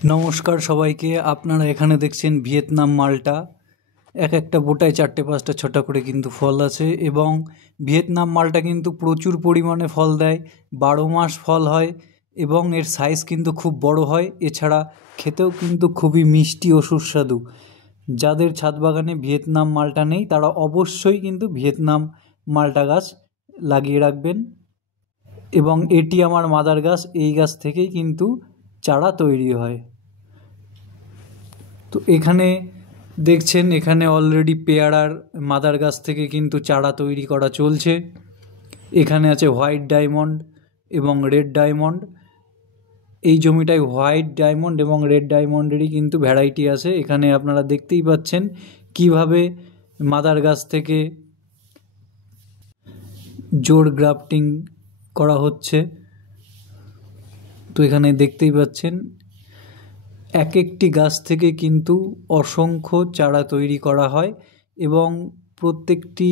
নমস্কার সবাইকে। আপনারা এখানে দেখছেন ভিয়েতনাম মালটা। এক একটা বোটায় 4টে 5টা 6টা করে কিন্তু ফল আছে এবং ভিয়েতনাম মালটা কিন্তু প্রচুর পরিমাণে ফল দেয়, 12 মাস ফল হয় এবং এর সাইজ কিন্তু খুব বড় হয়। এছাড়া খেতেও কিন্তু খুবই মিষ্টি ও সুস্বাদু। যাদের ছাদ বাগানে ভিয়েতনাম মালটা নেই তারা অবশ্যই কিন্তু ভিয়েতনাম মালটা গাছ লাগিয়ে রাখবেন। এবং এটি আমার মাদার গাছ, এই গাছ থেকেই কিন্তু চারা তৈরি হয়। তো এখানে দেখছেন, এখানে অলরেডি পেয়ারার মাদার গাছ থেকে কিন্তু চারা তৈরি করা চলছে। এখানে আছে হোয়াইট ডায়মন্ড এবং রেড ডায়মন্ড। এই জমিটায় হোয়াইট ডায়মন্ড এবং রেড ডায়মন্ডেরই কিন্তু ভ্যারাইটি আছে। এখানে আপনারা দেখতেই পাচ্ছেন কিভাবে মাদার গাছ থেকে জোর গ্রাফটিং করা হচ্ছে। তো এখানে দেখতেই পাচ্ছেন এক একটি গাছ থেকে কিন্তু অসংখ্য চারা তৈরি করা হয় এবং প্রত্যেকটি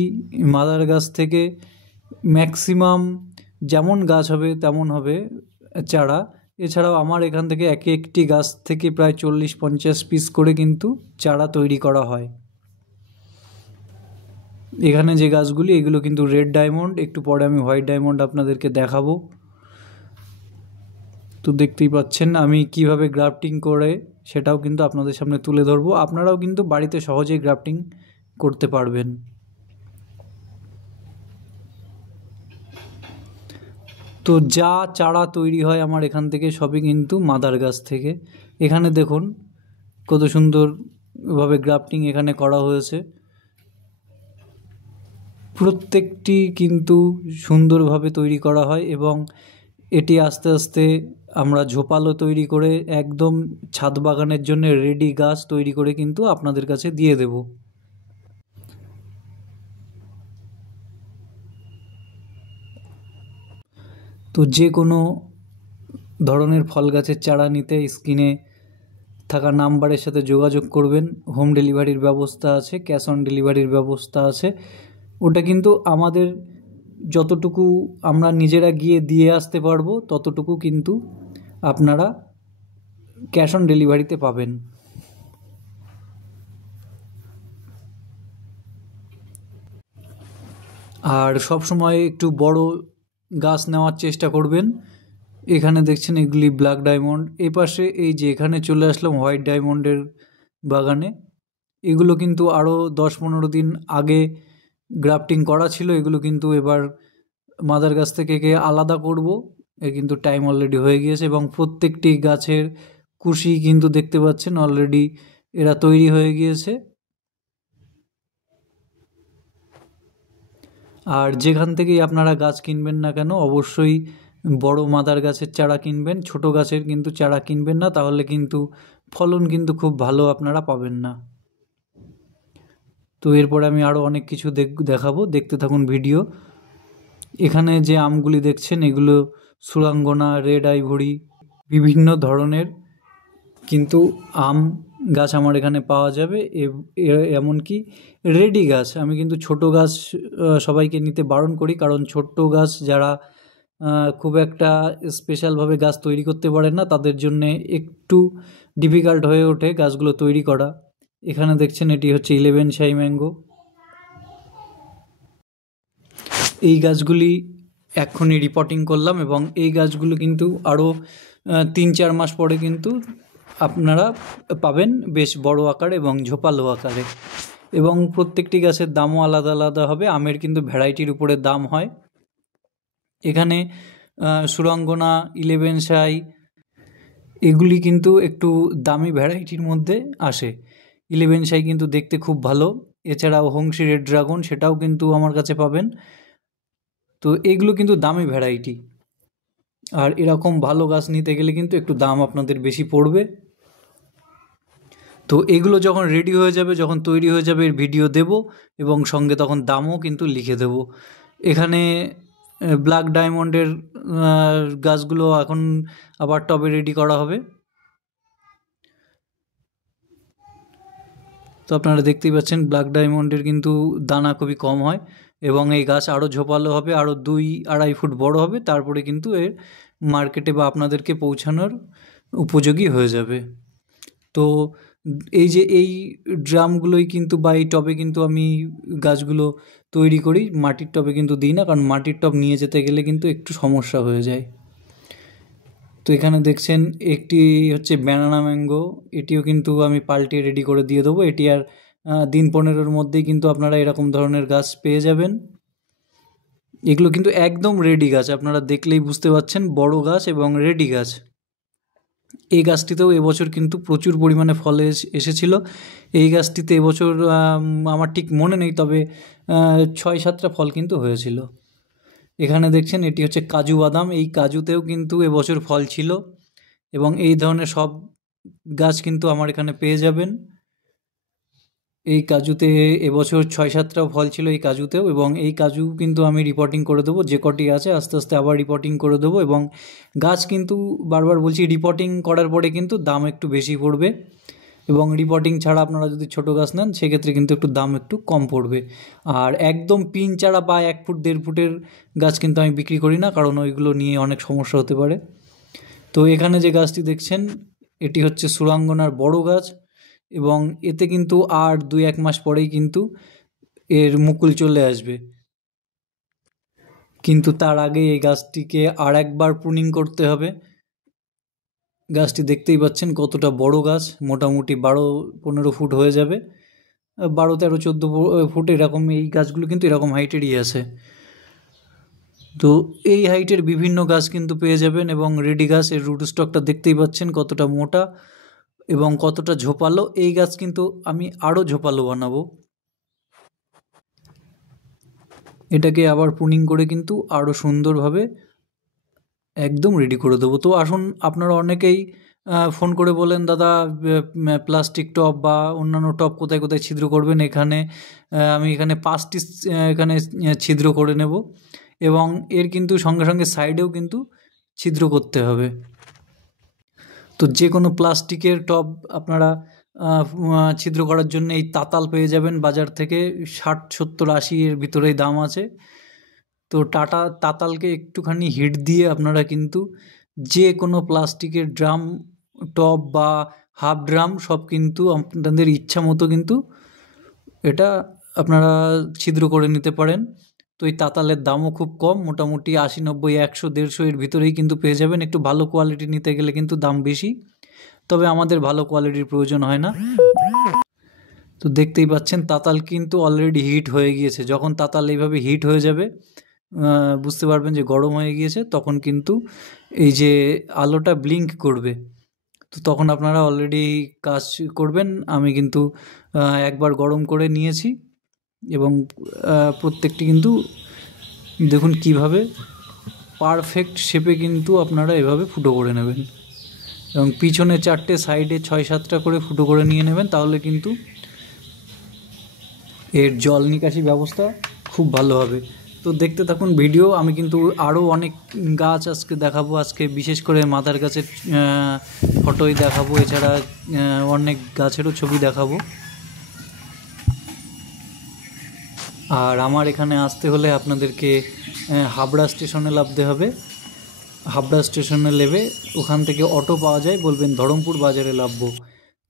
মাদার গাছ থেকে ম্যাক্সিমাম যেমন গাছ হবে তেমন হবে চারা। এছাড়াও আমার এখান থেকে এক একটি গাছ থেকে প্রায় 40-50 পিস করে কিন্তু চারা তৈরি করা হয়। এখানে যে গাছগুলি এগুলো কিন্তু রেড ডায়মন্ড, একটু পরে আমি হোয়াইট ডায়মন্ড আপনাদেরকে দেখাবো। তো দেখতেই পাচ্ছেন আমি কিভাবে গ্রাফটিং করে সেটাও কিন্তু আপনাদের সামনে তুলে ধরবো। আপনারাও কিন্তু বাড়িতে সহজেই গ্রাফটিং করতে পারবেন। তো যা চারা তৈরি হয় আমার এখান থেকে সবই কিন্তু মাদার গাছ থেকে। এখানে দেখুন কত সুন্দরভাবে গ্রাফটিং এখানে করা হয়েছে। প্রত্যেকটি কিন্তু সুন্দরভাবে তৈরি করা হয় এবং এটি আস্তে আস্তে আমরা ঝোপালো তৈরি করে একদম ছাদ বাগানের জন্য রেডি গাছ তৈরি করে কিন্তু আপনাদের কাছে দিয়ে দেব। তো যে কোনো ধরনের ফল গাছের চারা নিতে স্ক্রিনে থাকা নাম্বারের সাথে যোগাযোগ করবেন। হোম ডেলিভারির ব্যবস্থা আছে, ক্যাশ অন ডেলিভারির ব্যবস্থা আছে। ওটা কিন্তু আমাদের যতটুকু আমরা নিজেরা গিয়ে দিয়ে আসতে পারবো ততটুকু কিন্তু আপনারা ক্যাশ অন ডেলিভারিতে পাবেন। আর সব সময় একটু বড় গাছ নেওয়ার চেষ্টা করবেন। এখানে দেখছেন এগুলি ব্ল্যাক ডায়মন্ড। এই পাশে এই যে এখানে চলে আসলাম হোয়াইট ডায়মন্ডের বাগানে। এগুলো কিন্তু আরও 10-15 দিন আগে গ্রাফটিং করা ছিল। এগুলো কিন্তু এবার মাদার গাছ থেকে আলাদা করব। কিন্তু টাইম অলরেডি হয়ে গিয়েছে এবং প্রত্যেকটি গাছের কুশি কিন্তু দেখতে পাচ্ছেন অলরেডি এরা তৈরি হয়ে গিয়েছে। আর যেখান থেকেই আপনারা গাছ কিনবেন না কেন অবশ্যই বড় মাদার গাছের চারা কিনবেন, ছোট গাছের কিন্তু চারা কিনবেন না, তাহলে কিন্তু ফলন কিন্তু খুব ভালো আপনারা পাবেন না। তো এরপরে আমি আরও অনেক কিছু দেখাবো, দেখতে থাকুন ভিডিও। এখানে যে আমগুলি দেখছেন এগুলো সুরাঙ্গনা, রেড আইভরি, বিভিন্ন ধরনের কিন্তু আম গাছ আমার এখানে পাওয়া যাবে। এমনকি রেডি গাছ, আমি কিন্তু ছোট গাছ সবাইকে নিতে বারণ করি, কারণ ছোট্ট গাছ যারা খুব একটা স্পেশালভাবে গাছ তৈরি করতে পারেন না তাদের জন্যে একটু ডিফিকাল্ট হয়ে ওঠে গাছগুলো তৈরি করা। এখানে দেখছেন এটি হচ্ছে 11 শাই ম্যাঙ্গো। এই গাছগুলি এক্ষুনি রিপোর্টিং করলাম এবং এই গাছগুলো কিন্তু আরও 3-4 মাস পরে কিন্তু আপনারা পাবেন বেশ বড় আকারে এবং ঝোপালো আকারে। এবং প্রত্যেকটি গাছের দামও আলাদা আলাদা হবে। আমের কিন্তু ভ্যারাইটির উপরে দাম হয়। এখানে সুরাঙ্গনা, 11 শাই এগুলি কিন্তু একটু দামি ভ্যারাইটির মধ্যে আসে। 11 শাই কিন্তু দেখতে খুব ভালো। এছাড়াও হংসি রেড ড্রাগন সেটাও কিন্তু আমার কাছে পাবেন। তো এগুলো কিন্তু দামি ভ্যারাইটি, আর এরকম ভালো গাছ নিতে গেলে কিন্তু একটু দাম আপনাদের বেশি পড়বে। তো এগুলো যখন রেডি হয়ে যাবে, যখন তৈরি হয়ে যাবে এর ভিডিও দেব এবং সঙ্গে তখন দামও কিন্তু লিখে দেব। এখানে ব্ল্যাক ডায়মন্ডের গাছগুলো এখন আবার টবে রেডি করা হবে। তো আপনারা দেখতেই পাচ্ছেন ব্ল্যাক ডায়মন্ডের কিন্তু দানা খুবই কম হয় এবং এই গাছ আরও ঝোপালো হবে, আরও 2-2.5 ফুট বড় হবে, তারপরে কিন্তু এর মার্কেটে বা আপনাদেরকে পৌঁছানোর উপযোগী হয়ে যাবে। তো এই যে এই ড্রামগুলোই কিন্তু বা এই টবে কিন্তু আমি গাছগুলো তৈরি করি, মাটির টবে কিন্তু দিই না, কারণ মাটির টব নিয়ে যেতে গেলে কিন্তু একটু সমস্যা হয়ে যায়। তো এখানে দেখছেন একটি হচ্ছে ব্যানানা ম্যাঙ্গো, এটিও কিন্তু আমি পাল্টে রেডি করে দিয়ে দেবো। এটি আর দিন 15-র মধ্যেই কিন্তু আপনারা এরকম ধরনের গাছ পেয়ে যাবেন। এগুলো কিন্তু একদম রেডি গাছ, আপনারা দেখলেই বুঝতে পারছেন, বড় গাছ এবং রেডি গাছ। এই গাছটিতেও এবছর কিন্তু প্রচুর পরিমাণে ফল এসেছিল। এই গাছটিতে এবছর আমার ঠিক মনে নেই, তবে 6-7টা ফল কিন্তু হয়েছিল। এখানে দেখছেন এটি হচ্ছে কাজু বাদাম, এই কাজুতেও কিন্তু এবছর ফল ছিল, এবং এই ধরনের সব গাছ কিন্তু আমার এখানে পেয়ে যাবেন। এই কাজুতে এবছর 6-7টা ফল ছিল এই কাজুতেও, এবং এই কাজু কিন্তু আমি রিপোর্টিং করে দেবো, যে কটি আছে আস্তে আস্তে আবার রিপোর্টিং করে দেবো। এবং গাছ কিন্তু বারবার বলছি, রিপোর্টিং করার পরে কিন্তু দাম একটু বেশি পড়বে, এবং রিপোর্টিং ছাড়া আপনারা যদি ছোটো গাছ নেন সেক্ষেত্রে কিন্তু একটু দাম একটু কম পড়বে। আর একদম পিন চারা বা 1 ফুট 1.5 ফুটের গাছ কিন্তু আমি বিক্রি করি না, কারণ ওইগুলো নিয়ে অনেক সমস্যা হতে পারে। তো এখানে যে গাছটি দেখছেন এটি হচ্ছে সুরাঙ্গনার বড় গাছ, এবং এতে কিন্তু আর 2-1 মাস পরেই কিন্তু এর মুকুল চলে আসবে। কিন্তু তার আগে এই গাছটিকে আর একবার প্রুনিং করতে হবে। গাছটি দেখতেই পাচ্ছেন কতটা বড় গাছ, মোটামুটি 12-15 ফুট হয়ে যাবে, 12, 13, 14 ফুট এরকম। এই গাছগুলো কিন্তু এরকম হাইটেরই আছে। তো এই হাইটের বিভিন্ন গাছ কিন্তু পেয়ে যাবেন, এবং রেডি গাছ, এর রুট স্টকটা দেখতেই পাচ্ছেন কতটা মোটা এবং কতটা ঝোপালো। এই গাছ কিন্তু আমি আরও ঝোপালো বানাবো, এটাকে আবার প্রুনিং করে কিন্তু আরও সুন্দরভাবে একদম রেডি করে দেবো। তো আসুন, আপনারা অনেকেই ফোন করে বলেন, দাদা প্লাস্টিক টব বা অন্যান্য টব কোথায় কোথায় ছিদ্র করবেন। আমি এখানে 5টি এখানে ছিদ্র করে নেব, এবং এর কিন্তু সঙ্গে সঙ্গে সাইডেও কিন্তু ছিদ্র করতে হবে। তো যে কোনো প্লাস্টিকের টব আপনারা ছিদ্র করার জন্য এই তাতাল পেয়ে যাবেন বাজার থেকে, 60, 70, 80 এর ভিতরেই দাম আছে। তো তাতালকে একটুখানি হিট দিয়ে আপনারা কিন্তু যে কোনো প্লাস্টিকের ড্রাম, টব বা হাফ ড্রাম সব কিন্তু আপনাদের ইচ্ছা মতো কিন্তু এটা আপনারা ছিদ্র করে নিতে পারেন। তো এই তাতালের দামও খুব কম, মোটামুটি 80, 90, 100, 150 এর ভিতরেই কিন্তু পেয়ে যাবেন। একটু ভালো কোয়ালিটি নিতে গেলে কিন্তু দাম বেশি, তবে আমাদের ভালো কোয়ালিটির প্রয়োজন হয় না। তো দেখতেই পাচ্ছেন তাতাল কিন্তু অলরেডি হিট হয়ে গিয়েছে। যখন তাতাল এইভাবে হিট হয়ে যাবে বুঝতে পারবেন যে গরম হয়ে গিয়েছে, তখন কিন্তু এই যে আলোটা ব্লিঙ্ক করবে, তো তখন আপনারা অলরেডি কাজ করবেন। আমি কিন্তু একবার গরম করে নিয়েছি, এবং প্রত্যেকটি কিন্তু দেখুন কিভাবে পারফেক্ট শেপে কিন্তু আপনারা এভাবে ফুটো করে নেবেন, এবং পিছনে 4টে, সাইডে 6-7টা করে ফুটো করে নিয়ে নেবেন, তাহলে কিন্তু এর জল নিকাশি ব্যবস্থা খুব ভালো হবে। তো দেখতে থাকুন ভিডিও, আমি কিন্তু আরও অনেক গাছ আজকে দেখাবো। আজকে বিশেষ করে মাদার গাছের ফটোই দেখাবো, এছাড়া অনেক গাছেরও ছবি দেখাবো। আর আমার এখানে আসতে হলে আপনাদেরকে হাবড়া স্টেশনে নামতে হবে। হাবড়া স্টেশনে নেমে ওখান থেকে অটো পাওয়া যায়, বলবেন ধরমপুর বাজারে নামবো।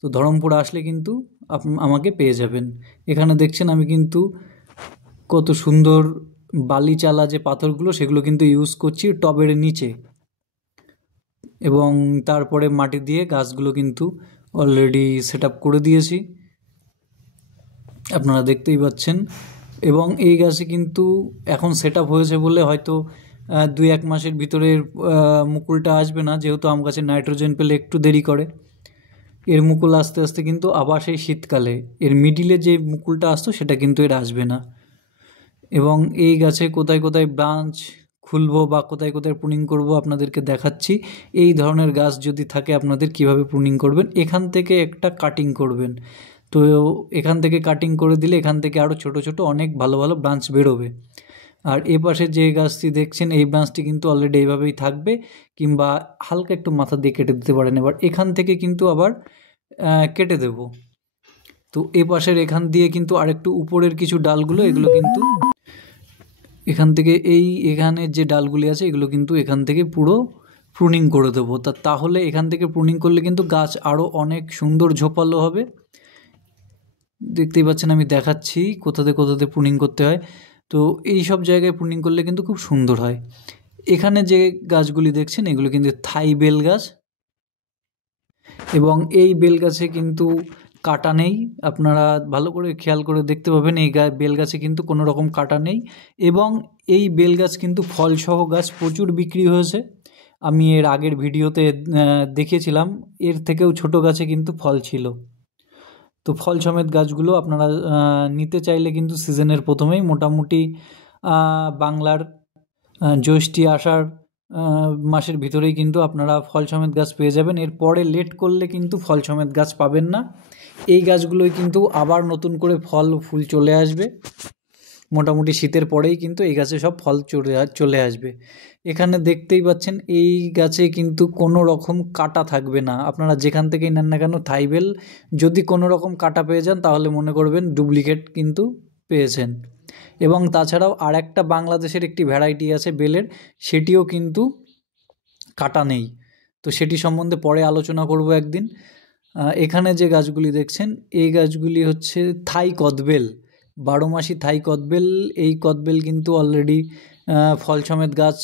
তো ধরমপুর আসলে কিন্তু আমাকে পেয়ে যাবেন। এখানে দেখছেন আমি কিন্তু কত সুন্দর বালি চালা যে পাথরগুলো, সেগুলো কিন্তু ইউজ করছি টবের নিচে, এবং তারপরে মাটি দিয়ে গাছগুলো কিন্তু অলরেডি সেট আপ করে দিয়েছি, আপনারা দেখতেই পাচ্ছেন। এবং এই গাছে কিন্তু এখন সেট আপ হয়েছে বলে হয়তো 2-1 মাসের ভিতরে মুকুলটা আসবে না, যেহেতু আম গাছে নাইট্রোজেন পেলে একটু দেরি করে। এর মুকুল আস্তে আস্তে কিন্তু আবার সেই শীতকালে এর মিডিলে যে মুকুলটা আসতো সেটা কিন্তু এর আসবে না। এবং এই গাছে কোথায় কোথায় ব্রাঞ্চ খুলবো বা কোথায় কোথায় প্রুনিং করব আপনাদেরকে দেখাচ্ছি। এই ধরনের গাছ যদি থাকে আপনাদের কিভাবে প্রুনিং করবেন, এখান থেকে একটা কাটিং করবেন। তো এখান থেকে কাটিং করে দিলে এখান থেকে আরও ছোট ছোট অনেক ভালো ভালো ব্রাঞ্চ বেরোবে। আর এ পাশে যে গাছটি দেখছেন এই ব্রাঞ্চটি কিন্তু অলরেডি এইভাবেই থাকবে, কিংবা হালকা একটু মাথা দিয়ে কেটে দিতে পারেন। এবার এখান থেকে কিন্তু আবার কেটে দেব। তো এ পাশের এখান দিয়ে কিন্তু আরেকটু উপরের কিছু ডালগুলো, এগুলো কিন্তু এখান থেকে এখানে যে ডালগুলি আছে এগুলো কিন্তু এখান থেকে পুরো প্রুনিং করে দেবো। তাহলে এখান থেকে প্রুনিং করলে কিন্তু গাছ আরও অনেক সুন্দর ঝোপালো হবে। দেখতেই পাচ্ছেন আমি দেখাচ্ছি কোথাতে কোথাতে প্রুনিং করতে হয়। তো এই সব জায়গায় প্রুনিং করলে কিন্তু খুব সুন্দর হয়। এখানে যে গাছগুলি দেখছেন এগুলো কিন্তু থাই বেল গাছ, এবং এই বেল গাছে কিন্তু কাটা নেই। আপনারা ভালো করে খেয়াল করে দেখতে পাবেন এই বেল গাছে কিন্তু কোনো রকম কাটা নেই, এবং এই বেল গাছ কিন্তু ফলসহ গাছ প্রচুর বিক্রি হয়েছে। আমি এর আগের ভিডিওতে দেখিয়েছিলাম, এর থেকেও ছোট গাছে কিন্তু ফল ছিল। তো ফল সমেত গাছগুলো আপনারা নিতে চাইলে কিন্তু সিজনের প্রথমেই মোটামুটি বাংলার জ্যৈষ্ঠী আষাঢ় মাসের ভিতরেই কিন্তু আপনারা ফল সমেত গাছ পেয়ে যাবেন। এরপরে লেট করলে কিন্তু ফল সমেত গাছ পাবেন না। এই গাছগুলোই কিন্তু আবার নতুন করে ফল ফুল চলে আসবে। মোটামুটি শীতের পরেই কিন্তু এই গাছে সব ফল চলে আসবে। এখানে দেখতেই পাচ্ছেন এই গাছে কিন্তু কোনো রকম কাটা থাকবে না। আপনারা যেখান থেকেই নেন না কেন থাইবেল, যদি কোনো রকম কাটা পেয়ে যান তাহলে মনে করবেন ডুপ্লিকেট কিন্তু পেয়েছেন। এবং তাছাড়াও আর একটা বাংলাদেশের একটি ভ্যারাইটি আছে বেলের, সেটিও কিন্তু কাটা নেই। তো সেটি সম্বন্ধে পরে আলোচনা করব একদিন। এখানে যে গাছগুলি দেখছেন এই গাছগুলি হচ্ছে থাই কদবেল, 12 মাসি থাই কদবেল। এই কদবেল কিন্তু অলরেডি ফল সমেত গাছ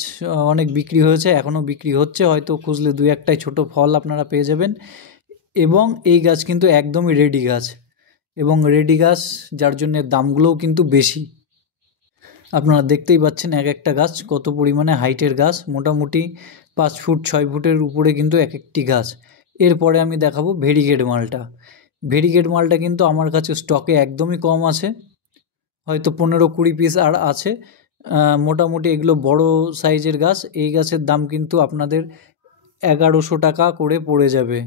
অনেক বিক্রি হয়েছে, এখনও বিক্রি হচ্ছে, হয়তো খুঁজলে 2-1টাই ছোট ফল আপনারা পেয়ে যাবেন। এবং এই গাছ কিন্তু একদমই রেডি গাছ, এবং রেডি গাছ যার জন্য দামগুলোও কিন্তু বেশি। আপনারা দেখতেই পাচ্ছেন এক একটা গাছ কত পরিমাণে হাইটের গাছ, মোটামুটি 5 ফুট 6 ফুটের উপরে কিন্তু এক একটি গাছ। এরপরে আমি দেখাবো ভেরিগেট মালটা। ভেরিগেট মালটা কিন্তু আমার কাছে স্টকে একদমই কম আছে, হয়তো 15-20 পিস আর আছে। মোটামুটি এগুলো বড় সাইজের গাছ। এই গাছের দাম কিন্তু আপনাদের 1100 টাকা করে পড়ে যাবে।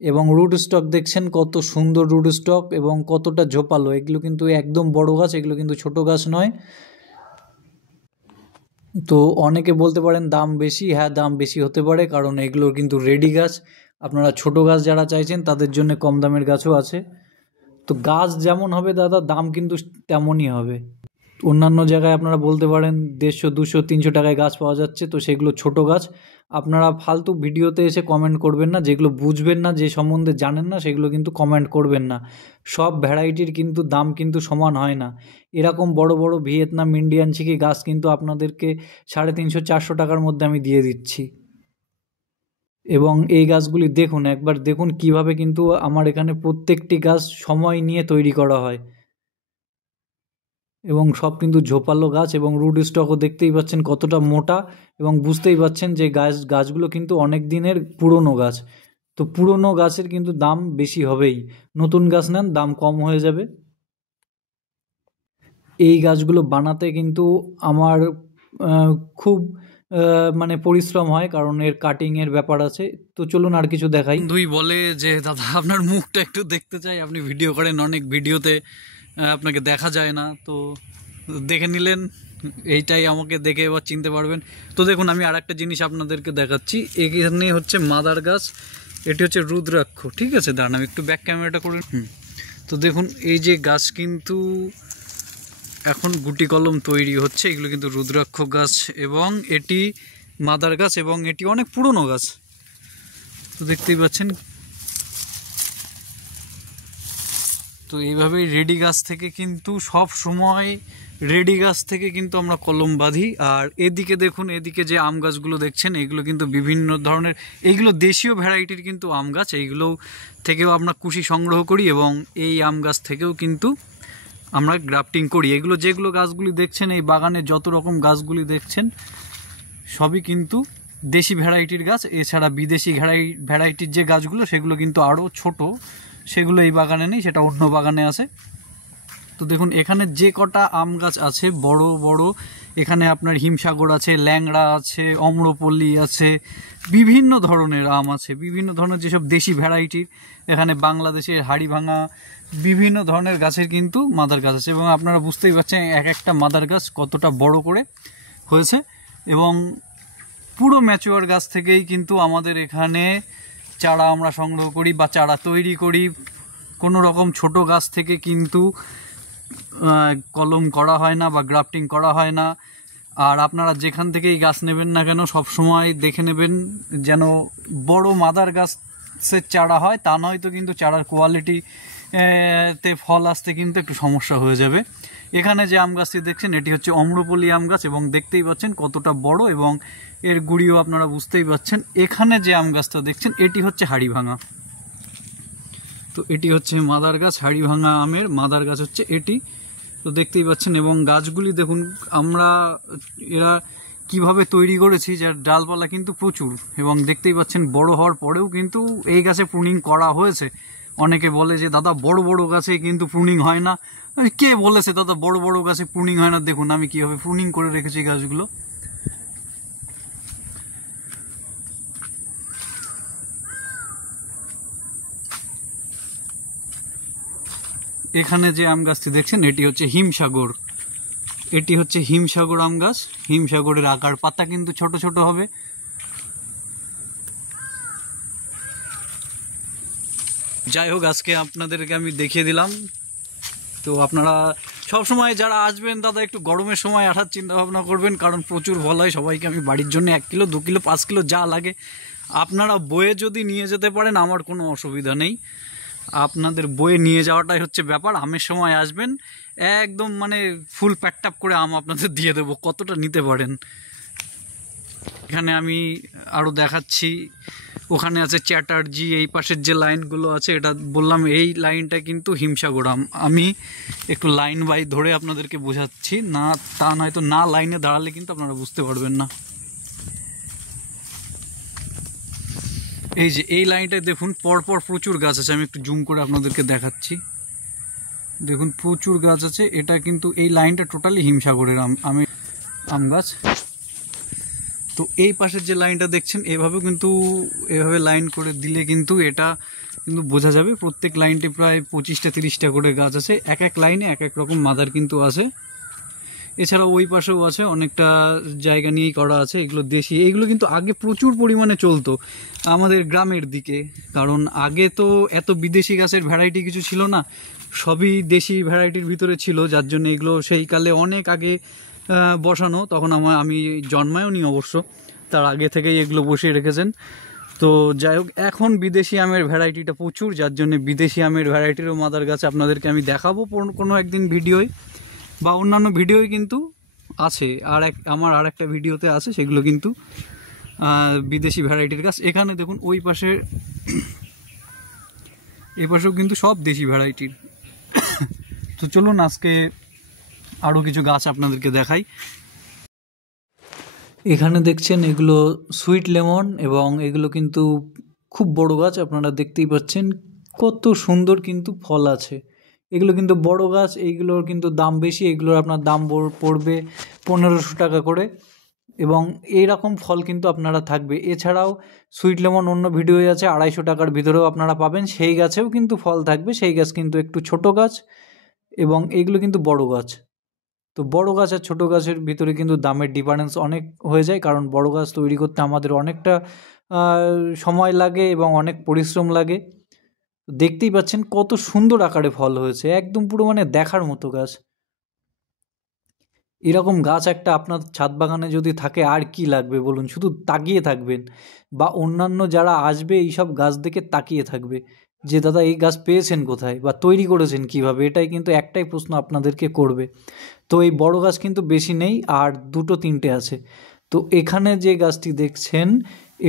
এবং রুট স্টক দেখছেন কত সুন্দর রুট স্টক এবং কতটা ঝোপালো। এগুলো কিন্তু একদম বড় গাছ, এগুলো কিন্তু ছোট গাছ নয়। তো অনেকে বলতে পারেন দাম বেশি, হ্যাঁ দাম বেশি হতে পারে, কারণ এগুলোর কিন্তু রেডি গাছ। আপনারা ছোট গাছ যারা চাইছেন তাদের জন্য কম দামের গাছও আছে। তো গাছ যেমন হবে দাদা, দাম কিন্তু তেমনই হবে। অন্যান্য জায়গায় আপনারা বলতে পারেন 150, 200, 300 টাকায় গাছ পাওয়া যাচ্ছে, তো সেগুলো ছোট গাছ। আপনারা ফালতু ভিডিওতে এসে কমেন্ট করবেন না, যেগুলো বুঝবেন না, যে সম্বন্ধে জানেন না সেগুলো কিন্তু কমেন্ট করবেন না। সব ভ্যারাইটির কিন্তু দাম কিন্তু সমান হয় না। এরকম বড় বড় ভিয়েতনাম ইন্ডিয়ান চিকি গাছ কিন্তু আপনাদেরকে 350-400 টাকার মধ্যে আমি দিয়ে দিচ্ছি। এবং এই গাছগুলি দেখুন, একবার দেখুন কিভাবে কিন্তু আমার এখানে প্রত্যেকটি গাছ সময় নিয়ে তৈরি করা হয়, এবং সব কিন্তু ঝোপালো গাছ। এবং রুট স্টকও দেখতেই পাচ্ছেন কতটা মোটা, এবং বুঝতেই পাচ্ছেন যে গাছগুলো কিন্তু অনেক দিনের পুরনো গাছ। তো পুরনো গাছের কিন্তু দাম বেশি হবেই, নতুন গাছ নেন দাম কম হয়ে যাবে। এই গাছগুলো বানাতে কিন্তু আমার খুব মানে পরিশ্রম হয়, কারণ এর কাটিংয়ের ব্যাপার আছে। তো চলুন আর কিছু দেখাই। বন্ধুই বলে যে দাদা আপনার মুখটা একটু দেখতে চাই, আপনি ভিডিও করেন, অনেক ভিডিওতে আপনাকে দেখা যায় না, তো দেখে নিলেন, এইটাই আমাকে দেখে এবার চিনতে পারবেন। তো দেখুন আমি আর একটা জিনিস আপনাদেরকে দেখাচ্ছি। এখানে হচ্ছে মাদার গাছ, এটি হচ্ছে রুদ্রাক্ষ, ঠিক আছে। দাঁড়ান আমি একটু ব্যাক ক্যামেরাটা করে। তো দেখুন এই যে গাছ কিন্তু এখন গুটি কলম তৈরি হচ্ছে, এগুলো কিন্তু রুদ্রাক্ষ গাছ, এবং এটি মাদার গাছ, এবং এটি অনেক পুরনো গাছ। তো দেখতেই পাচ্ছেন। তো এইভাবেই রেডি গাছ থেকে কিন্তু সব সময় রেডি গাছ থেকে কিন্তু আমরা কলম বাঁধি। আর এদিকে দেখুন, এদিকে যে আম গাছগুলো দেখছেন এগুলো কিন্তু বিভিন্ন ধরনের, এইগুলো দেশীয় ভ্যারাইটির কিন্তু আম গাছ, এইগুলো থেকেও আমরা কুশি সংগ্রহ করি, এবং এই আম গাছ থেকেও কিন্তু আমরা গ্রাফটিং করি। এগুলো যেগুলো গাছগুলি দেখছেন এই বাগানে যত রকম গাছগুলি দেখছেন সবই কিন্তু দেশি ভ্যারাইটির গাছ। এছাড়া বিদেশি ভ্যারাইটির যে গাছগুলো সেগুলো কিন্তু আরও ছোট, সেগুলো এই বাগানে নেই, সেটা অন্য বাগানে আছে। তো দেখুন এখানে যে কটা আম গাছ আছে বড় বড়, এখানে আপনার হিমসাগর আছে, ল্যাংড়া আছে, অম্রপল্লী আছে, বিভিন্ন ধরনের আম আছে, বিভিন্ন ধরনের যেসব দেশি ভ্যারাইটির। এখানে বাংলাদেশের হাড়িভাঙা বিভিন্ন ধরনের গাছের কিন্তু মাদার গাছ আছে, এবং আপনারা বুঝতেই পারছেন এক একটা মাদার গাছ কতটা বড় করে হয়েছে। এবং পুরো ম্যাচিওর গাছ থেকেই কিন্তু আমাদের এখানে চারা আমরা সংগ্রহ করি বা চারা তৈরি করি। কোনো রকম ছোট গাছ থেকে কিন্তু কলম করা হয় না বা গ্রাফটিং করা হয় না। আর আপনারা যেখান থেকেই গাছ নেবেন না কেন সবসময় দেখে নেবেন যেন বড় মাদার গাছের চারা হয়, তা নয়তো কিন্তু চারার কোয়ালিটি তে ফল আসতে কিন্তু একটু সমস্যা হয়ে যাবে। এখানে যে আম গাছটি দেখছেন এটি হচ্ছে অম্রপলি আম গাছ, এবং দেখতেই পাচ্ছেন কতটা বড়, এবং এর গুড়িও আপনারা বুঝতেই পাচ্ছেন। এখানে যে আম গাছটা দেখছেন এটি হচ্ছে হাড়িভাঙা। তো এটি হচ্ছে মাদার গাছ, হাড়িভাঙা আমের মাদার গাছ হচ্ছে এটি। তো দেখতেই পাচ্ছেন, এবং গাছগুলি দেখুন আমরা এরা কিভাবে তৈরি করেছি, যার ডালপালা কিন্তু প্রচুর, এবং দেখতেই পাচ্ছেন বড় হওয়ার পরেও কিন্তু এই গাছে প্রুনিং করা হয়েছে। অনেকে বলে যে দাদা বড় বড় গাছে কিন্তু প্রুনিং হয় না। কে বলেছে দাদা বড় বড় গাছে প্রুনিং হয় না? দেখুন আমি কিভাবে প্রুনিং করে রেখেছি গাছগুলো। এখানে যে আম গাছটি দেখছেন এটি হচ্ছে হিমসাগর। এটি হচ্ছে হিমসাগর আম গাছ। হিমসাগরের আকার পাতা কিন্তু ছোট ছোট হবে। যাই হোক, আজকে আপনাদেরকে আমি দেখিয়ে দিলাম। তো আপনারা সবসময় যারা আসবেন দাদা একটু গরমের সময় আসার চিন্তা ভাবনা করবেন, কারণ প্রচুর ফল হয়। সবাইকে আমি বাড়ির জন্য 1 কিলো 2 কিলো 5 কিলো যা লাগে আপনারা বয়ে যদি নিয়ে যেতে পারেন আমার কোনো অসুবিধা নেই। আপনাদের বয়ে নিয়ে যাওয়াটাই হচ্ছে ব্যাপার। আমের সময় আসবেন, একদম মানে ফুল প্যাকটাপ করে আম আপনাদের দিয়ে দেবো, কতটা নিতে পারেন। এখানে আমি আরও দেখাচ্ছি, ওখানে আছে চ্যাটার্জি। এই পাশের যে লাইনগুলো আছে এটা বললাম এই লাইনটা কিন্তু হিমসাগর আম। আমি একটু লাইন বাই ধরে আপনাদেরকে বোঝাচ্ছি, না তা নয়তো না লাইনে দাঁড়ালে কিন্তু আপনারা বুঝতে পারবেন না। এই যে এই লাইনটায় দেখুন পরপর প্রচুর গাছ আছে, আমি একটু জুম করে আপনাদেরকে দেখাচ্ছি। দেখুন প্রচুর গাছ আছে, এটা কিন্তু এই লাইনটা টোটালি হিমসাগরের আম গাছ। তো এই পাশের যে লাইনটা দেখছেন এভাবে কিন্তু এভাবে লাইন করে দিলে কিন্তু এটা কিন্তু বোঝা যাবে। প্রত্যেক লাইনটি প্রায় 25টা 30টা করে গাছ আছে, এক এক লাইনে এক এক রকম মাদার কিন্তু আছে। এছাড়া ওই পাশেও আছে, অনেকটা জায়গা নিয়েই করা আছে। এগুলো দেশি, এইগুলো কিন্তু আগে প্রচুর পরিমাণে চলতো আমাদের গ্রামের দিকে, কারণ আগে তো এত বিদেশি গাছের ভ্যারাইটি কিছু ছিল না, সবই দেশি ভ্যারাইটির ভিতরে ছিল, যার জন্য এগুলো সেই কালে অনেক আগে বসানো। তখন আমি জন্মায়ও নি অবশ্য, তার আগে থেকেই এগুলো বসিয়ে রেখেছেন। তো যাই হোক, এখন বিদেশি আমের ভ্যারাইটিটা প্রচুর, যার জন্য বিদেশি আমের ভ্যারাইটিরও মাদার গাছ আপনাদেরকে আমি দেখাবো কোনো একদিন ভিডিওয়, বা অন্যান্য ভিডিওই কিন্তু আছে। আমার আর একটা ভিডিওতে আছে, সেগুলো কিন্তু বিদেশি ভ্যারাইটির গাছ। এখানে দেখুন ওই পাশে, এই পাশেও কিন্তু সব দেশি ভ্যারাইটির। তো চলুন আজকে আরও কিছু গাছ আপনাদেরকে দেখাই। এখানে দেখছেন এগুলো সুইট লেমন, এবং এগুলো কিন্তু খুব বড় গাছ, আপনারা দেখতেই পাচ্ছেন কত সুন্দর কিন্তু ফল আছে। এগুলো কিন্তু বড় গাছ, এইগুলোর কিন্তু দাম বেশি, এগুলোর আপনার দাম পড়বে 1500 টাকা করে, এবং এইরকম ফল কিন্তু আপনারা থাকবে। এছাড়াও সুইট লেমন অন্য ভিডিওয়ে আছে 250 টাকার ভিতরেও আপনারা পাবেন, সেই গাছেও কিন্তু ফল থাকবে। সেই গাছ কিন্তু একটু ছোট গাছ, এবং এইগুলো কিন্তু বড় গাছ। তো বড় গাছ আর ছোটো গাছের ভিতরে কিন্তু দামের ডিফারেন্স অনেক হয়ে যায়, কারণ বড় গাছ তৈরি করতে আমাদের অনেকটা সময় লাগে এবং অনেক পরিশ্রম লাগে। দেখতেই পাচ্ছেন কত সুন্দর আকারে ফল হয়েছে, একদম পুরো মানে দেখার মতো গাছ। এরকম গাছ একটা আপনার ছাদ বাগানে যদি থাকে আর কি লাগবে বলুন, শুধু তাকিয়ে থাকবেন, বা অন্যান্য যারা আসবে এইসব গাছ দেখে তাকিয়ে থাকবে যে দাদা এই গাছ পেয়েছেন কোথায় বা তৈরি করেছেন কিভাবে, এটাই কিন্তু একটাই প্রশ্ন আপনাদেরকে করবে। তো এই বড় গাছ কিন্তু বেশি নেই, আর 2-3টে আছে। তো এখানে যে গাছটি দেখছেন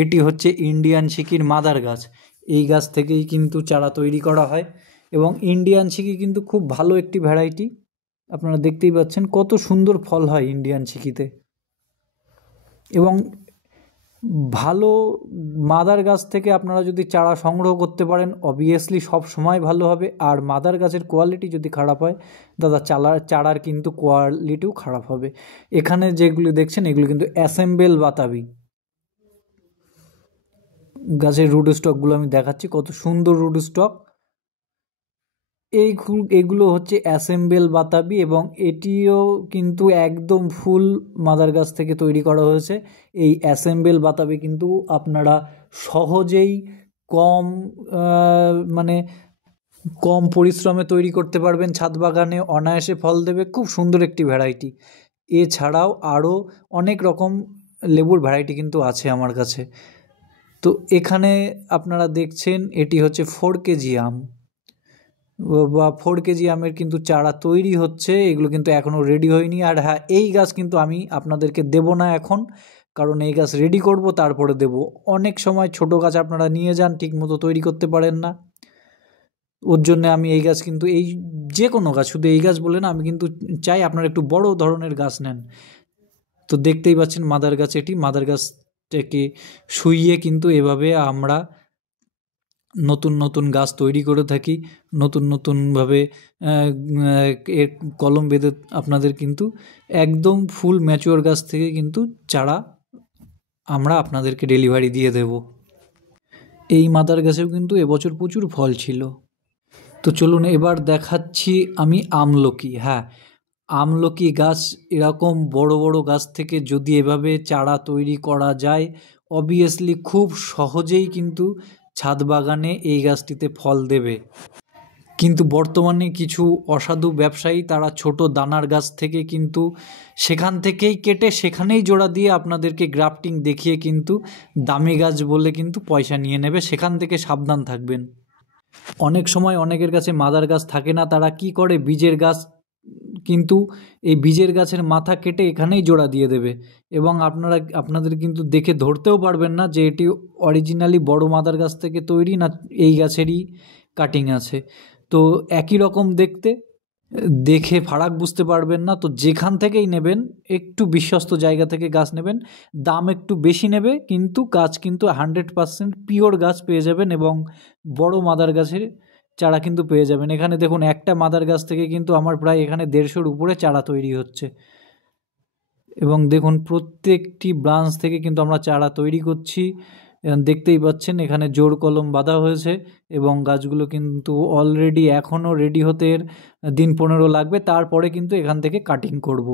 এটি হচ্ছে ইন্ডিয়ান সিকির মাদার গাছ। এই গাছ থেকেই কিন্তু চারা তৈরি করা হয়, এবং ইন্ডিয়ান সিকি কিন্তু খুব ভালো একটি ভ্যারাইটি। আপনারা দেখতেই পাচ্ছেন কত সুন্দর ফল হয় ইন্ডিয়ান সিকিতে, এবং ভালো মাদার গাছ থেকে আপনারা যদি চারা সংগ্রহ করতে পারেন অবভিয়াসলি সব সময় ভালো হবে। আর মাদার গাছের কোয়ালিটি যদি খারাপ হয় দাদা চারার কিন্তু কোয়ালিটিও খারাপ হবে। এখানে যেগুলি দেখছেন এগুলো কিন্তু অ্যাসেম্বল বাতাবি গাছের রুট স্টকগুলো আমি দেখাচ্ছি, কত সুন্দর রুট স্টক। এগুলো হচ্ছে অ্যাসেম্বল বাতাবি, এবং এটিও কিন্তু একদম ফুল মাদার গাছ থেকে তৈরি করা হয়েছে। এই অ্যাসেম্বল বাতাবি কিন্তু আপনারা সহজেই কম মানে কম পরিশ্রমে তৈরি করতে পারবেন ছাদ বাগানে, অনায়াসে ফল দেবে, খুব সুন্দর একটি ভ্যারাইটি। এছাড়াও আরও অনেক রকম লেবুর ভ্যারাইটি কিন্তু আছে আমার কাছে। তো এখানে আপনারা দেখছেন এটি হচ্ছে 4 কেজি আম বা 4 কেজি আমের কিন্তু চারা তৈরি হচ্ছে, এগুলো কিন্তু এখনও রেডি হয়নি। আর হ্যাঁ, এই গাছ কিন্তু আমি আপনাদেরকে দেবো না এখন, কারণ এই গাছ রেডি করব তারপরে দেব। অনেক সময় ছোট গাছ আপনারা নিয়ে যান, ঠিকমতো তৈরি করতে পারেন না, ওর জন্য আমি এই গাছ কিন্তু এই যে কোনো গাছ, শুধু এই গাছ বলে না, আমি কিন্তু চাই আপনারা একটু বড় ধরনের গাছ নেন। তো দেখতেই পাচ্ছেন মাদার গাছ, এটি মাদার গাছটাকে শুইয়ে কিন্তু এভাবে আমরা নতুন নতুন গাছ তৈরি করে থাকি। নতুন নতুনভাবে এর কলম বেঁধে আপনাদের কিন্তু একদম ফুল ম্যাচিওর গাছ থেকে কিন্তু চারা আমরা আপনাদেরকে ডেলিভারি দিয়ে দেব। এই মাদার গাছেও কিন্তু এবছর প্রচুর ফল ছিল। তো চলুন এবার দেখাচ্ছি আমি আমলকি। হ্যাঁ, আমলকি গাছ এরকম বড় বড় গাছ থেকে যদি এভাবে চারা তৈরি করা যায়, অবভিয়াসলি খুব সহজেই কিন্তু ছাদ বাগানে এই গাছটিতে ফল দেবে। কিন্তু বর্তমানে কিছু অসাধু ব্যবসায়ী তারা ছোট দানার গাছ থেকে কিন্তু সেখান থেকেই কেটে সেখানেই জোড়া দিয়ে আপনাদেরকে গ্রাফটিং দেখিয়ে কিন্তু দামি গাছ বলে কিন্তু পয়সা নিয়ে নেবে, সেখান থেকে সাবধান থাকবেন। অনেক সময় অনেকের কাছে মাদার গাছ থাকে না, তারা কি করে বীজের গাছ, কিন্তু এই বীজের গাছের মাথা কেটে এখানেই জোড়া দিয়ে দেবে, এবং আপনাদের কিন্তু দেখে ধরতেও পারবেন না যে এটি অরিজিনালি বড় মাদার গাছ থেকে তৈরি না এই গাছেরই কাটিং আছে। তো একই রকম দেখতে, দেখে ফারাক বুঝতে পারবেন না। তো যেখান থেকেই নেবেন একটু বিশ্বস্ত জায়গা থেকে গাছ নেবেন, দাম একটু বেশি নেবে কিন্তু গাছ কিন্তু 100% পিওর গাছ পেয়ে যাবেন, এবং বড় মাদার গাছের চারা কিন্তু পেয়ে যাবেন। এখানে দেখুন একটা মাদার গাছ থেকে কিন্তু আমার প্রায় এখানে 150-র উপরে চারা তৈরি হচ্ছে, এবং দেখুন প্রত্যেকটি ব্রাঞ্চ থেকে কিন্তু আমরা চারা তৈরি করছি। দেখতেই পাচ্ছেন এখানে জোড় কলম বাঁধা হয়েছে, এবং গাছগুলো কিন্তু অলরেডি এখনও রেডি হতে দিন 15 লাগবে, তারপরে কিন্তু এখান থেকে কাটিং করব।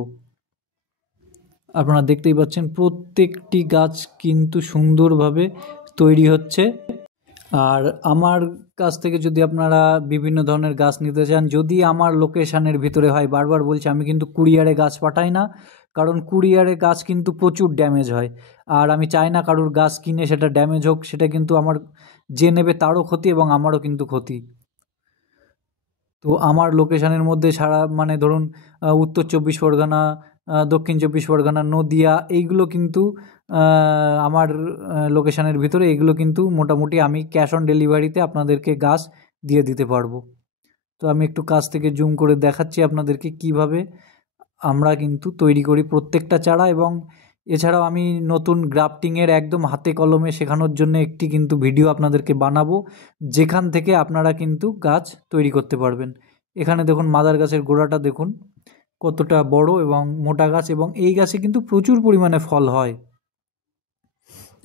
আপনারা দেখতেই পাচ্ছেন প্রত্যেকটি গাছ কিন্তু সুন্দরভাবে তৈরি হচ্ছে। আর আমার কাছ থেকে যদি আপনারা বিভিন্ন ধরনের গাছ নিতে চান, যদি আমার লোকেশানের ভিতরে হয়, বারবার বলছি আমি কিন্তু কুরিয়ারে গাছ পাঠাই না, কারণ কুরিয়ারে গাছ কিন্তু প্রচুর ড্যামেজ হয়, আর আমি চাই না কারুর গাছ কিনে সেটা ড্যামেজ হোক, সেটা কিন্তু আমার যে নেবে তারও ক্ষতি এবং আমারও কিন্তু ক্ষতি। তো আমার লোকেশানের মধ্যে সারা মানে ধরুন উত্তর 24 পরগনা, দক্ষিণ 24 পরগনা, নদিয়া, এইগুলো কিন্তু আমার লোকেশানের ভিতরে, এগুলো কিন্তু মোটামুটি আমি ক্যাশ অন ডেলিভারিতে আপনাদেরকে গাছ দিয়ে দিতে পারবো। তো আমি একটু কাছ থেকে জুম করে দেখাচ্ছি আপনাদেরকে কিভাবে আমরা কিন্তু তৈরি করি প্রত্যেকটা চারা, এবং এছাড়াও আমি নতুন গ্রাফটিংয়ের একদম হাতে কলমে শেখানোর জন্য একটি কিন্তু ভিডিও আপনাদেরকে বানাবো, যেখান থেকে আপনারা কিন্তু গাছ তৈরি করতে পারবেন। এখানে দেখুন মাদার গাছের গোড়াটা দেখুন কতটা বড় এবং মোটা গাছ, এবং এই গাছে কিন্তু প্রচুর পরিমাণে ফল হয়।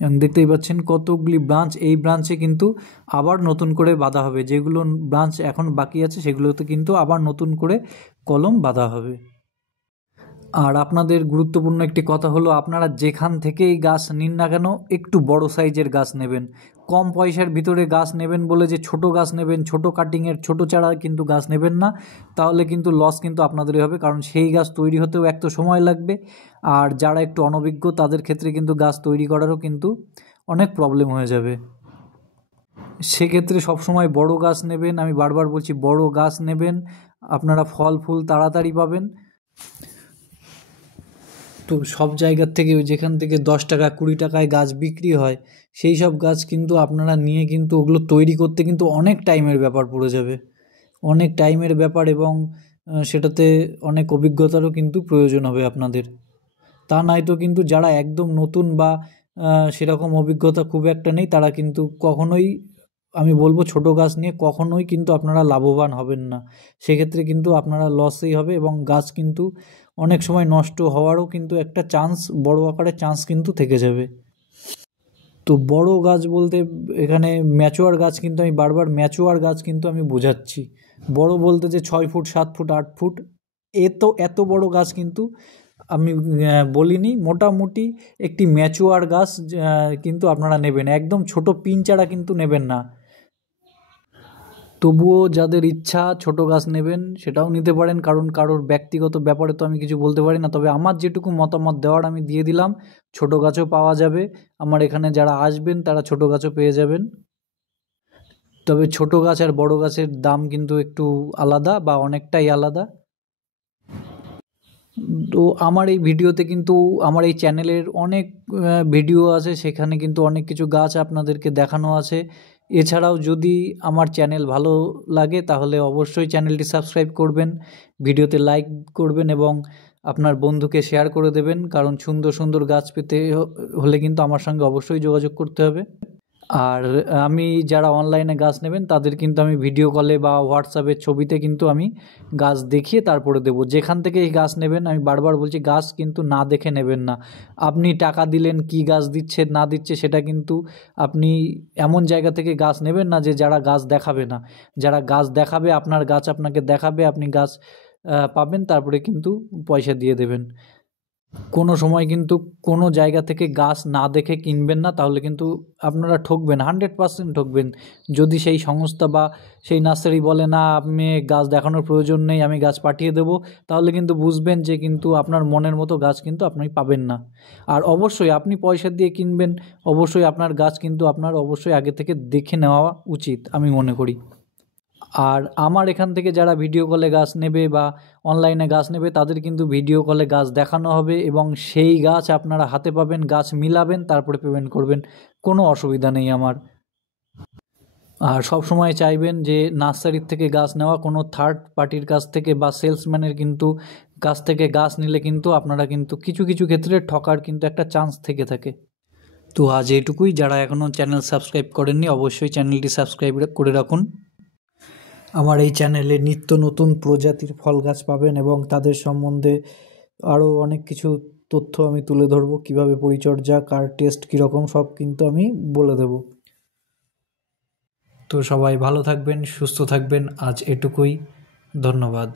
এবং দেখতেই পাচ্ছেন কতগুলি ব্রাঞ্চ, এই ব্রাঞ্চে কিন্তু আবার নতুন করে বাঁধা হবে, যেগুলো ব্রাঞ্চ এখন বাকি আছে সেগুলোতে কিন্তু আবার নতুন করে কলম বাঁধা হবে। আর আপনাদের গুরুত্বপূর্ণ একটি কথা হলো, আপনারা যেখান থেকেই গাছ নিন না কেন একটু বড় সাইজের গাছ নেবেন। কম পয়সার ভিতরে গাছ নেবেন বলে যে ছোট গাছ নেবেন, ছোট কাটিংয়ের ছোট চারা কিন্তু গাছ নেবেন না, তাহলে কিন্তু লস কিন্তু আপনাদেরই হবে, কারণ সেই গাছ তৈরি হতেও এক তো সময় লাগবে, আর যারা একটু অনভিজ্ঞ তাদের ক্ষেত্রে কিন্তু গাছ তৈরি করারও কিন্তু অনেক প্রবলেম হয়ে যাবে। সেক্ষেত্রে সবসময় বড় গাছ নেবেন, আমি বারবার বলছি বড় গাছ নেবেন, আপনারা ফল ফুল তাড়াতাড়ি পাবেন। তো সব জায়গার থেকে যেখান থেকে 10 টাকা 20 টাকায় গাছ বিক্রি হয়, সেই সব গাছ কিন্তু আপনারা নিয়ে কিন্তু ওগুলো তৈরি করতে কিন্তু অনেক টাইমের ব্যাপার পড়ে যাবে, অনেক টাইমের ব্যাপার, এবং সেটাতে অনেক অভিজ্ঞতারও কিন্তু প্রয়োজন হবে আপনাদের। তা নয়তো কিন্তু যারা একদম নতুন বা সেরকম অভিজ্ঞতা খুব একটা নেই, তারা কিন্তু কখনোই, আমি বলবো ছোট গাছ নিয়ে কখনোই কিন্তু আপনারা লাভবান হবেন না, সেক্ষেত্রে কিন্তু আপনারা লসেই হবে, এবং গাছ কিন্তু অনেক সময় নষ্ট হওয়ারও কিন্তু একটা চান্স, বড় আকারের চান্স কিন্তু থেকে যাবে। তো বড় গাছ বলতে এখানে ম্যাচুয়ার গাছ, কিন্তু আমি বারবার ম্যাচুয়ার গাছ কিন্তু আমি বোঝাচ্ছি, বড় বলতে যে 6 ফুট 7 ফুট 8 ফুট এত বড় গাছ কিন্তু আমি বলিনি। মোটামুটি একটি ম্যাচুয়ার গাছ কিন্তু আপনারা নেবেন, একদম ছোট পিন চারা কিন্তু নেবেন না। তবুও যাদের ইচ্ছা ছোট গাছ নেবেন সেটাও নিতে পারেন, কারণ কারোর ব্যক্তিগত ব্যাপারে তো আমি কিছু বলতে পারি না। তবে আমার যেটুকু মতামত দেওয়ার আমি দিয়ে দিলাম। ছোট গাছও পাওয়া যাবে, আমার এখানে যারা আসবেন তারা ছোট গাছও পেয়ে যাবেন। তবে ছোট গাছ আর বড় গাছের দাম কিন্তু একটু আলাদা বা অনেকটাই আলাদা। তো আমার এই ভিডিওতে কিন্তু আমার এই চ্যানেলের অনেক ভিডিও আছে, সেখানে কিন্তু অনেক কিছু গাছ আপনাদেরকে দেখানো আছে। এছাড়াও যদি আমার চ্যানেল ভালো লাগে তাহলে অবশ্যই চ্যানেলটি সাবস্ক্রাইব করবেন, ভিডিওতে লাইক করবেন এবং আপনার বন্ধুকে শেয়ার করে দেবেন, কারণ সুন্দর সুন্দর গাছ পেতে হলে কিন্তু আমার সঙ্গে অবশ্যই যোগাযোগ করতে হবে। আর আমি যারা অনলাইনে গাছ নেবেন তাদের কিন্তু আমি ভিডিও কলে বা হোয়াটসঅ্যাপের ছবিতে কিন্তু আমি গাছ দেখিয়ে তারপরে দেবো। যেখান থেকে এই গাছ নেবেন, আমি বারবার বলছি, গাছ কিন্তু না দেখে নেবেন না। আপনি টাকা দিলেন, কি গাছ দিচ্ছে না দিচ্ছে সেটা কিন্তু আপনি এমন জায়গা থেকে গাছ নেবেন না যে যারা গাছ দেখাবে না। যারা গাছ দেখাবে, আপনার গাছ আপনাকে দেখাবে, আপনি গাছ পাবেন, তারপরে কিন্তু পয়সা দিয়ে দেবেন। কোনো সময় কিন্তু কোনো জায়গা থেকে গাছ না দেখে কিনবেন না, তাহলে কিন্তু আপনারা ঠকবেন, 100% ঠকবেন। যদি সেই সংস্থা বা সেই নার্সারি বলে না আপনি গাছ দেখানোর প্রয়োজন নেই, আমি গাছ পাঠিয়ে দেবো, তাহলে কিন্তু বুঝবেন যে কিন্তু আপনার মনের মতো গাছ কিন্তু আপনি পাবেন না। আর অবশ্যই আপনি পয়সা দিয়ে কিনবেন, অবশ্যই আপনার গাছ কিন্তু আপনার অবশ্যই আগে থেকে দেখে নেওয়া উচিত আমি মনে করি। আর আমার এখান থেকে যারা ভিডিও কলে গাছ নেবে বা অনলাইনে গাছ নেবে তাদের কিন্তু ভিডিও কলে গাছ দেখানো হবে এবং সেই গাছ আপনারা হাতে পাবেন, গাছ মিলাবেন, তারপরে পেমেন্ট করবেন, কোনো অসুবিধা নেই আমার। আর সব সময় চাইবেন যে নার্সারির থেকে গাছ নেওয়া, কোনো থার্ড পার্টির কাছ থেকে বা সেলসম্যানের কিন্তু কাছ থেকে গাছ নিলে কিন্তু আপনারা কিন্তু কিছু কিছু ক্ষেত্রে ঠকার কিন্তু একটা চান্স থেকে থাকে। তো আজ এইটুকুই। যারা এখনও চ্যানেল সাবস্ক্রাইব করেননি অবশ্যই চ্যানেলটি সাবস্ক্রাইব করে রাখুন। আমার এই চ্যানেলে নিত্য নতুন প্রজাতির ফল গাছ পাবেন এবং তাদের সম্বন্ধে আরও অনেক কিছু তথ্য আমি তুলে ধরবো, কীভাবে পরিচর্যা, কার টেস্ট কীরকম, সব কিন্তু আমি বলে দেব। তো সবাই ভালো থাকবেন, সুস্থ থাকবেন, আজ এটুকুই, ধন্যবাদ।